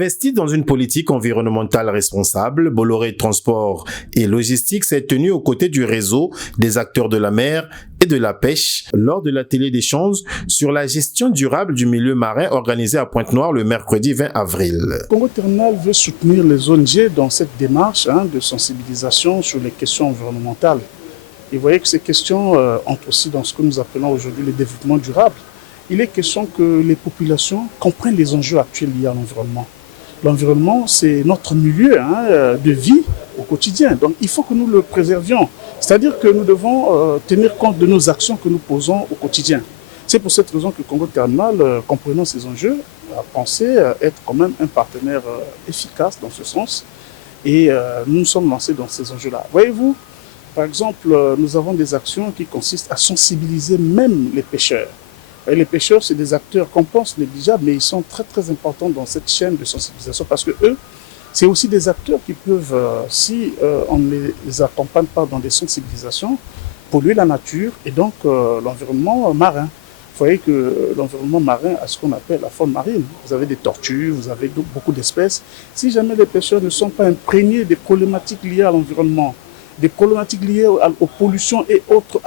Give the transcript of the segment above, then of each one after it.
Investi dans une politique environnementale responsable, Bolloré Transport et Logistique s'est tenu aux côtés du réseau des acteurs de la mer et de la pêche lors de l'atelier d'échange sur la gestion durable du milieu marin organisé à Pointe-Noire le mercredi 20 avril. Congo Terminal veut soutenir les ONG dans cette démarche de sensibilisation sur les questions environnementales. Et vous voyez que ces questions entrent aussi dans ce que nous appelons aujourd'hui le développement durable. Il est question que les populations comprennent les enjeux actuels liés à l'environnement. L'environnement, c'est notre milieu de vie au quotidien. Donc, il faut que nous le préservions. C'est-à-dire que nous devons tenir compte de nos actions que nous posons au quotidien. C'est pour cette raison que Congo Terminal, comprenant ces enjeux, a pensé être quand même un partenaire efficace dans ce sens. Et nous nous sommes lancés dans ces enjeux-là. Voyez-vous, par exemple, nous avons des actions qui consistent à sensibiliser même les pêcheurs. Et les pêcheurs, c'est des acteurs qu'on pense négligeables, mais ils sont très très importants dans cette chaîne de sensibilisation parce que eux, c'est aussi des acteurs qui peuvent, si on ne les accompagne pas dans des sensibilisations, polluer la nature et donc l'environnement marin. Vous voyez que l'environnement marin a ce qu'on appelle la faune marine. Vous avez des tortues, vous avez beaucoup d'espèces. Si jamais les pêcheurs ne sont pas imprégnés des problématiques liées à l'environnement, des problématiques liées aux pollutions et autres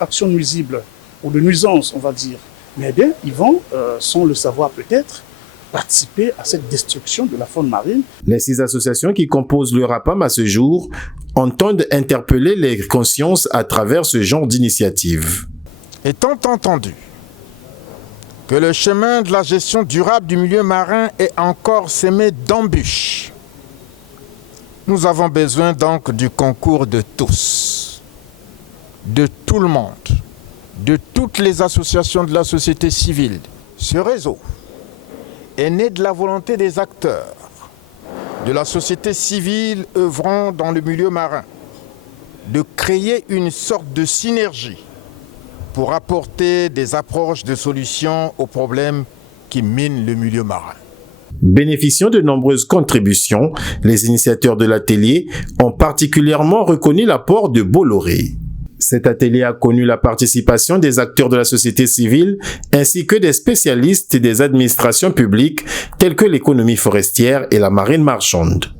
actions nuisibles, ou de nuisances, on va dire, mais bien, ils vont, sans le savoir peut-être, participer à cette destruction de la faune marine. Les 6 associations qui composent le RAPAM à ce jour entendent interpeller les consciences à travers ce genre d'initiative. Étant entendu que le chemin de la gestion durable du milieu marin est encore semé d'embûches, nous avons besoin donc du concours de tous, de tout le monde, de toutes les associations de la société civile. Ce réseau est né de la volonté des acteurs de la société civile œuvrant dans le milieu marin de créer une sorte de synergie pour apporter des approches de solutions aux problèmes qui minent le milieu marin. Bénéficiant de nombreuses contributions, les initiateurs de l'atelier ont particulièrement reconnu l'apport de Bolloré. Cet atelier a connu la participation des acteurs de la société civile ainsi que des spécialistes des administrations publiques telles que l'économie forestière et la marine marchande.